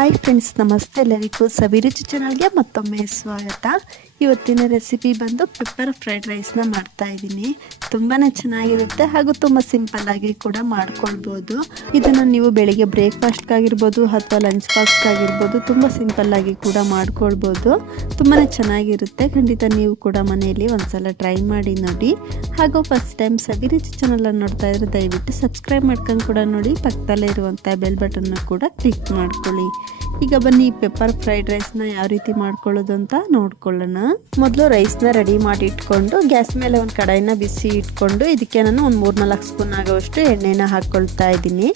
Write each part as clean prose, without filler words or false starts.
Hi friends, ನಮಸ್ತೆ ಎಲ್ಲರಿಗೂ. ಸವಿರುಚಿ ಚಾನಲ್ಗೆ ಮತ್ತೊಮ್ಮೆ ಸ್ವಾಗತ. ಇವತ್ತಿನ ರೆಸಿಪಿ ಬಂದು ಪೆಪ್ಪರ್ ಫ್ರೈಡ್ ರೈಸ್ನ ಮಾಡ್ತಾ ಇದ್ದೀನಿ. ತುಂಬಾ ಚೆನ್ನಾಗಿರುತ್ತೆ ಹಾಗೂ ತುಂಬ ಸಿಂಪಲ್ಲಾಗಿ ಕೂಡ ಮಾಡ್ಕೊಳ್ಬೋದು. ಇದನ್ನು ನೀವು ಬೆಳಿಗ್ಗೆ ಬ್ರೇಕ್ಫಾಸ್ಟ್ಗಾಗಿರ್ಬೋದು ಅಥವಾ ಲಂಚ್ ಬಾಕ್ಸ್ಗಾಗಿರ್ಬೋದು ತುಂಬ ಸಿಂಪಲ್ಲಾಗಿ ಕೂಡ ಮಾಡ್ಕೊಳ್ಬೋದು. ತುಂಬಾ ಚೆನ್ನಾಗಿರುತ್ತೆ. ಖಂಡಿತ ನೀವು ಕೂಡ ಮನೆಯಲ್ಲಿ ಒಂದ್ಸಲ ಟ್ರೈ ಮಾಡಿ ನೋಡಿ. ಹಾಗೂ ಫಸ್ಟ್ ಟೈಮ್ ಸವಿರುಚಿ ಚಾನಲನ್ನು ನೋಡ್ತಾ ಇದ್ರೆ ದಯವಿಟ್ಟು ಸಬ್ಸ್ಕ್ರೈಬ್ ಮಾಡ್ಕೊಂಡು ಕೂಡ ನೋಡಿ. ಪಕ್ಕದಲ್ಲೇ ಇರುವಂಥ ಬೆಲ್ ಬಟನ್ನ ಕೂಡ ಕ್ಲಿಕ್ ಮಾಡ್ಕೊಳ್ಳಿ. ಈಗ ಬನ್ನಿ ಪೆಪ್ಪರ್ ಫ್ರೈಡ್ ರೈಸ್ನ ಯಾವ ರೀತಿ ಮಾಡ್ಕೊಳ್ಳೋದು ಅಂತ ನೋಡ್ಕೊಳ್ಳೋಣ. ಮೊದಲು ರೈಸ್ನ ರೆಡಿ ಮಾಡಿ ಇಟ್ಕೊಂಡು ಗ್ಯಾಸ್ ಮೇಲೆ ಒಂದು ಕಡಾಯಿನ ಬಿಸಿ ಇಟ್ಕೊಂಡು ಇದಕ್ಕೆ ನಾನು ಒಂದು 3-4 ಸ್ಪೂನ್ ಆಗೋಷ್ಟು ಎಣ್ಣೆನ ಹಾಕ್ಕೊಳ್ತಾ ಇದ್ದೀನಿ.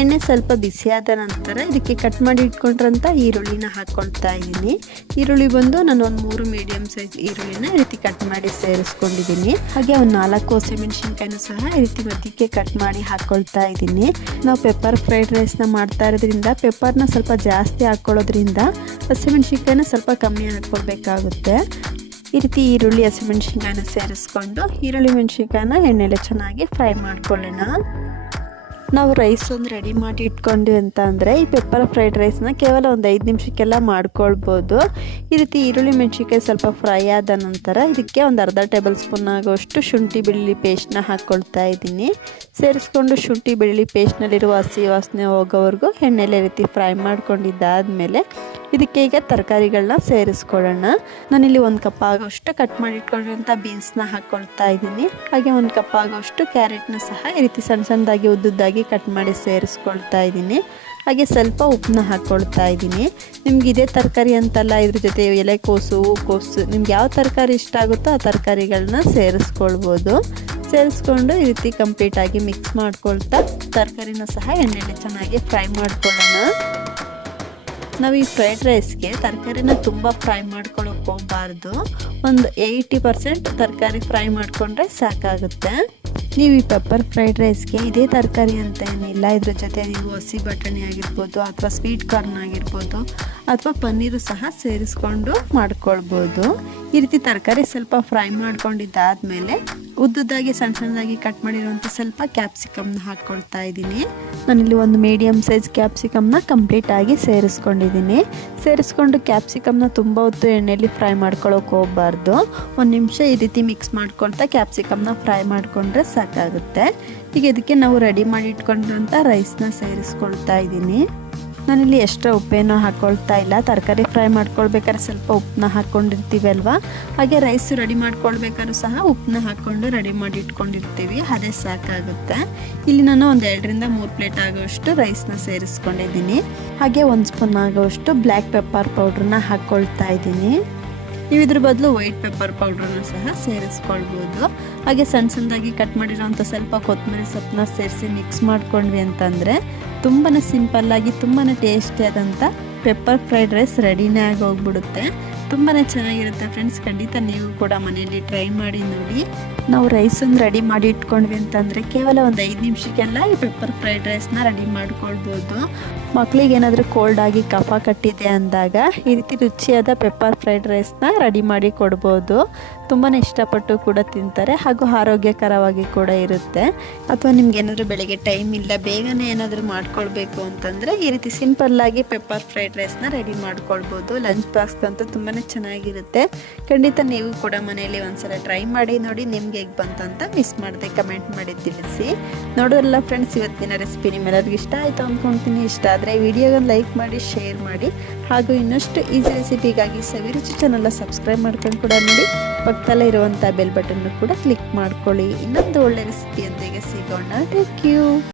ಎಣ್ಣೆ ಸ್ವಲ್ಪ ಬಿಸಿಯಾದ ನಂತರ ಇದಕ್ಕೆ ಕಟ್ ಮಾಡಿ ಇಟ್ಕೊಂಡಿರೋಂಥ ಈರುಳ್ಳಿನ ಹಾಕ್ಕೊಳ್ತಾ ಇದ್ದೀನಿ. ಈರುಳ್ಳಿ ಬಂದು ನಾನು ಒಂದು 3 ಮೀಡಿಯಂ ಸೈಜ್ ಈರುಳ್ಳಿನ ಈ ರೀತಿ ಕಟ್ ಮಾಡಿ ಸೇರಿಸ್ಕೊಂಡಿದ್ದೀನಿ. ಹಾಗೆ ಒಂದು 4 ಹಸಿಮೆಣಸಿನ್ಕಾಯಿನೂ ಸಹ ಈ ರೀತಿ ಮಧ್ಯಕ್ಕೆ ಕಟ್ ಮಾಡಿ ಹಾಕ್ಕೊಳ್ತಾ ಇದ್ದೀನಿ. ನಾವು ಪೆಪ್ಪರ್ ಫ್ರೈಡ್ ರೈಸ್ನ ಮಾಡ್ತಾ ಇರೋದ್ರಿಂದ ಪೆಪ್ಪರ್ನ ಸ್ವಲ್ಪ ಜಾಸ್ತಿ ಹಾಕ್ಕೊಳ್ಳೋದ್ರಿಂದ ಹಸಿಮೆಣಸಿನ್ಕಾಯಿನ ಸ್ವಲ್ಪ ಕಮ್ಮಿ ಹಾಕ್ಕೊಳ್ಬೇಕಾಗುತ್ತೆ. ಈ ರೀತಿ ಈರುಳ್ಳಿ ಹಸಿಮೆಣಸಿನ್ಕಾಯಿನ ಸೇರಿಸ್ಕೊಂಡು ಈರುಳ್ಳಿ ಮೆಣಸಿನ್ಕಾಯಿನ ಎಣ್ಣೆಲೆ ಚೆನ್ನಾಗಿ ಫ್ರೈ ಮಾಡ್ಕೊಳ್ಳೋಣ. ನಾವು ರೈಸ್ ಒಂದು ರೆಡಿ ಮಾಡಿ ಇಟ್ಕೊಂಡ್ವಿ ಅಂತ ಅಂದರೆ ಈ ಪೆಪ್ಪರ್ ಫ್ರೈಡ್ ರೈಸ್ನ ಕೇವಲ ಒಂದು 5 ನಿಮಿಷಕ್ಕೆಲ್ಲ ಮಾಡ್ಕೊಳ್ಬೋದು. ಈ ರೀತಿ ಈರುಳ್ಳಿ ಮೆಣಸಿನ್ಕಾಯಿ ಸ್ವಲ್ಪ ಫ್ರೈ ಆದ ನಂತರ ಇದಕ್ಕೆ ಒಂದು ಅರ್ಧ ಟೇಬಲ್ ಸ್ಪೂನ್ ಆಗೋಷ್ಟು ಶುಂಠಿ ಬೆಳ್ಳುಳ್ಳಿ ಪೇಸ್ಟ್ನ ಹಾಕ್ಕೊಳ್ತಾ ಇದ್ದೀನಿ. ಸೇರಿಸ್ಕೊಂಡು ಶುಂಠಿ ಬೆಳ್ಳುಳ್ಳಿ ಪೇಸ್ಟ್ನಲ್ಲಿರುವ ಹಸಿ ವಾಸನೆ ಹೋಗೋವರೆಗೂ ಎಣ್ಣೆಲೆ ರೀತಿ ಫ್ರೈ ಮಾಡ್ಕೊಂಡಿದ್ದಾದಮೇಲೆ ಇದಕ್ಕೆ ಈಗ ತರಕಾರಿಗಳನ್ನ ಸೇರಿಸ್ಕೊಳ್ಳೋಣ. ನಾನಿಲ್ಲಿ 1 ಕಪ್ ಆಗೋಷ್ಟು ಕಟ್ ಮಾಡಿ ಇಟ್ಕೊಂಡಿರೋಂಥ ಬೀನ್ಸ್ನ ಹಾಕ್ಕೊಳ್ತಾ ಇದ್ದೀನಿ. ಹಾಗೆ 1 ಕಪ್ ಆಗೋಷ್ಟು ಕ್ಯಾರೆಟ್ನ ಸಹ ಈ ರೀತಿ ಸಣ್ಣ ಸಣ್ಣದಾಗಿ ಉದ್ದುದ್ದಾಗಿ ಕಟ್ ಮಾಡಿ ಸೇರಿಸ್ಕೊಳ್ತಾ ಇದ್ದೀನಿ. ಹಾಗೆ ಸ್ವಲ್ಪ ಉಪ್ಪನ್ನ ಹಾಕ್ಕೊಳ್ತಾ ಇದ್ದೀನಿ. ನಿಮ್ಗೆ ಇದೇ ತರಕಾರಿ ಅಂತಲ್ಲ, ಇದ್ರ ಜೊತೆ ಎಲೆಕೋಸು, ಹೂಕೋಸು, ನಿಮ್ಗೆ ಯಾವ ತರಕಾರಿ ಇಷ್ಟ ಆಗುತ್ತೋ ಆ ತರಕಾರಿಗಳನ್ನ ಸೇರಿಸ್ಕೊಳ್ಬೋದು. ಸೇರಿಸ್ಕೊಂಡು ಈ ರೀತಿ ಕಂಪ್ಲೀಟಾಗಿ ಮಿಕ್ಸ್ ಮಾಡ್ಕೊಳ್ತಾ ತರಕಾರಿನ ಸಹ ಎಣ್ಣೆಯಲ್ಲಿ ಚೆನ್ನಾಗಿ ಫ್ರೈ ಮಾಡ್ಕೊಳ್ಳೋಣ. ನಾವು ಈ ಫ್ರೈಡ್ ರೈಸ್ಗೆ ತರಕಾರಿನ ತುಂಬ ಫ್ರೈ ಮಾಡ್ಕೊಳ್ಳೋಕೆ ಹೋಗಬಾರ್ದು. ಒಂದು 80% ತರಕಾರಿ ಫ್ರೈ ಮಾಡಿಕೊಂಡ್ರೆ ಸಾಕಾಗುತ್ತೆ. ನೀವು ಈ ಪೆಪ್ಪರ್ ಫ್ರೈಡ್ ರೈಸ್ಗೆ ಇದೇ ತರಕಾರಿ ಅಂತ ಏನಿಲ್ಲ, ಇದ್ರ ಜೊತೆ ನೀವು ಹಸಿ ಬಟಾಣಿ ಆಗಿರ್ಬೋದು ಅಥವಾ ಸ್ವೀಟ್ ಕಾರ್ನ್ ಆಗಿರ್ಬೋದು ಅಥವಾ ಪನ್ನೀರು ಸಹ ಸೇರಿಸ್ಕೊಂಡು ಮಾಡ್ಕೊಳ್ಬೋದು. ಈ ರೀತಿ ತರಕಾರಿ ಸ್ವಲ್ಪ ಫ್ರೈ ಮಾಡ್ಕೊಂಡಿದ್ದಾದಮೇಲೆ ಉದ್ದುದ್ದಾಗಿ ಸಣ್ಣ ಸಣ್ಣದಾಗಿ ಕಟ್ ಮಾಡಿರುವಂಥ ಸ್ವಲ್ಪ ಕ್ಯಾಪ್ಸಿಕಮ್ನ ಹಾಕ್ಕೊಳ್ತಾ ಇದ್ದೀನಿ. ನಾನಿಲ್ಲಿ ಒಂದು ಮೀಡಿಯಮ್ ಸೈಜ್ ಕ್ಯಾಪ್ಸಿಕಮ್ನ ಕಂಪ್ಲೀಟಾಗಿ ಸೇರಿಸ್ಕೊಂಡಿದ್ದೀನಿ. ಸೇರಿಸ್ಕೊಂಡು ಕ್ಯಾಪ್ಸಿಕಮ್ನ ತುಂಬ ಹೊತ್ತು ಎಣ್ಣೆಯಲ್ಲಿ ಫ್ರೈ ಮಾಡ್ಕೊಳ್ಳೋಕೆ ಹೋಗಬಾರ್ದು. 1 ನಿಮಿಷ ಈ ರೀತಿ ಮಿಕ್ಸ್ ಮಾಡ್ಕೊಳ್ತಾ ಕ್ಯಾಪ್ಸಿಕಮ್ನ ಫ್ರೈ ಮಾಡಿಕೊಂಡ್ರೆ ಸಾಕಾಗುತ್ತೆ. ಈಗ ಇದಕ್ಕೆ ನಾವು ರೆಡಿ ಮಾಡಿ ಇಟ್ಕೊಂಡಿರೋಂಥ ರೈಸ್ನ ಸೇರಿಸ್ಕೊಳ್ತಾ ಇದ್ದೀನಿ. ನಾನಿಲ್ಲಿ ಎಕ್ಸ್ಟ್ರಾ ಉಪ್ಪೇನೋ ಹಾಕ್ಕೊಳ್ತಾ ಇಲ್ಲ. ತರಕಾರಿ ಫ್ರೈ ಮಾಡ್ಕೊಳ್ಬೇಕಾದ್ರೆ ಸ್ವಲ್ಪ ಉಪ್ಪನ್ನ ಹಾಕ್ಕೊಂಡಿರ್ತೀವಿ ಅಲ್ವಾ, ಹಾಗೆ ರೈಸ್ ರೆಡಿ ಮಾಡ್ಕೊಳ್ಬೇಕಾದ್ರೂ ಸಹ ಉಪ್ಪನ್ನ ಹಾಕ್ಕೊಂಡು ರೆಡಿ ಮಾಡಿ ಇಟ್ಕೊಂಡಿರ್ತೀವಿ, ಅದೇ ಸಾಕಾಗುತ್ತೆ. ಇಲ್ಲಿ ನಾನು ಒಂದು 2-3 ಪ್ಲೇಟ್ ಆಗೋಷ್ಟು ರೈಸ್ನ ಸೇರಿಸ್ಕೊಂಡಿದ್ದೀನಿ. ಹಾಗೆ 1 ಸ್ಪೂನ್ ಆಗೋಷ್ಟು ಬ್ಲ್ಯಾಕ್ ಪೆಪ್ಪರ್ ಪೌಡ್ರನ್ನ ಹಾಕ್ಕೊಳ್ತಾ ಇದ್ದೀನಿ. ನೀವು ಇದ್ರ ಬದಲು ವೈಟ್ ಪೆಪ್ಪರ್ ಪೌಡ್ರನ್ನ ಸಹ ಸೇರಿಸ್ಕೊಳ್ಬೋದು. ಹಾಗೆ ಸಣ್ಣ ಸಣ್ಣದಾಗಿ ಕಟ್ ಮಾಡಿರೋಂಥ ಸ್ವಲ್ಪ ಕೊತ್ತಂಬರಿ ಸೊಪ್ಪನ್ನ ಸೇರಿಸಿ ಮಿಕ್ಸ್ ಮಾಡ್ಕೊಂಡ್ವಿ ಅಂತಂದರೆ ತುಂಬಾ ಸಿಂಪಲ್ಲಾಗಿ ತುಂಬಾ ಟೇಸ್ಟಿಯಾದಂಥ ಪೆಪ್ಪರ್ ಫ್ರೈಡ್ ರೈಸ್ ರೆಡಿನೇ ಆಗಿ ಹೋಗ್ಬಿಡುತ್ತೆ. ತುಂಬಾ ಚೆನ್ನಾಗಿರುತ್ತೆ ಫ್ರೆಂಡ್ಸ್. ಖಂಡಿತ ನೀವು ಕೂಡ ಮನೆಯಲ್ಲಿ ಟ್ರೈ ಮಾಡಿ ನೋಡಿ. ನಾವು ರೈಸ್ ಒಂದು ರೆಡಿ ಮಾಡಿ ಇಟ್ಕೊಂಡ್ವಿ ಅಂತಂದರೆ ಕೇವಲ ಒಂದು 5 ನಿಮಿಷಕ್ಕೆಲ್ಲ ಈ ಪೆಪ್ಪರ್ ಫ್ರೈಡ್ ರೈಸ್ನ ರೆಡಿ ಮಾಡ್ಕೊಳ್ಬೋದು. ಮಕ್ಕಳಿಗೆ ಏನಾದರೂ ಕೋಲ್ಡ್ ಆಗಿ ಕಫ ಕಟ್ಟಿದೆ ಅಂದಾಗ ಈ ರೀತಿ ರುಚಿಯಾದ ಪೆಪ್ಪರ್ ಫ್ರೈಡ್ ರೈಸ್ನ ರೆಡಿ ಮಾಡಿ ಕೊಡ್ಬೋದು. ತುಂಬಾ ಇಷ್ಟಪಟ್ಟು ಕೂಡ ತಿಂತಾರೆ ಹಾಗೂ ಆರೋಗ್ಯಕರವಾಗಿ ಕೂಡ ಇರುತ್ತೆ. ಅಥವಾ ನಿಮ್ಗೆ ಏನಾದರೂ ಬೆಳಗ್ಗೆ ಟೈಮ್ ಇಲ್ಲ, ಬೇಗನೆ ಏನಾದರೂ ಮಾಡ್ಕೊಳ್ಬೇಕು ಅಂತಂದರೆ ಈ ರೀತಿ ಸಿಂಪಲ್ಲಾಗಿ ಪೆಪ್ಪರ್ ಫ್ರೈಡ್ ರೈಸ್ನ ರೆಡಿ ಮಾಡ್ಕೊಳ್ಬೋದು. ಲಂಚ್ ಬಾಕ್ಸ್ಗಂತೂ ತುಂಬಾ ಚೆನ್ನಾಗಿರುತ್ತೆ. ಖಂಡಿತ ನೀವು ಕೂಡ ಮನೆಯಲ್ಲಿ ಒಂದ್ಸಲ ಟ್ರೈ ಮಾಡಿ ನೋಡಿ. ನಿಮ್ಗೆ ಹೇಗೆ ಬಂತಂತ ಮಿಸ್ ಮಾಡದೆ ಕಮೆಂಟ್ ಮಾಡಿ ತಿಳಿಸಿ. ನೋಡೋಲ್ಲ ಫ್ರೆಂಡ್ಸ್, ಇವತ್ತಿನ ರೆಸಿಪಿ ನಿಮ್ಮೆಲ್ಲರಿಗೂ ಇಷ್ಟ ಆಯಿತು ಅಂದ್ಕೊಳ್ತೀನಿ. ಇಷ್ಟ ಆದರೆ ವಿಡಿಯೋಗೆ ಲೈಕ್ ಮಾಡಿ, ಶೇರ್ ಮಾಡಿ. ಹಾಗೂ ಇನ್ನಷ್ಟು ಈಸಿ ರೆಸಿಪಿಗಾಗಿ ಸವಿರುಚಿ ಚಾನಲ್ನ ಸಬ್ಸ್ಕ್ರೈಬ್ ಮಾಡ್ಕೊಂಡು ಕೂಡ ನೋಡಿ. ಪಕ್ಕದಲ್ಲೇ ಇರುವಂಥ ಬೆಲ್ ಬಟನ್ ಕೂಡ ಕ್ಲಿಕ್ ಮಾಡ್ಕೊಳ್ಳಿ. ಇನ್ನೊಂದು ಒಳ್ಳೆ ರೆಸಿಪಿಯೊಂದಿಗೆ ಸಿಗೋಣ. Thank you.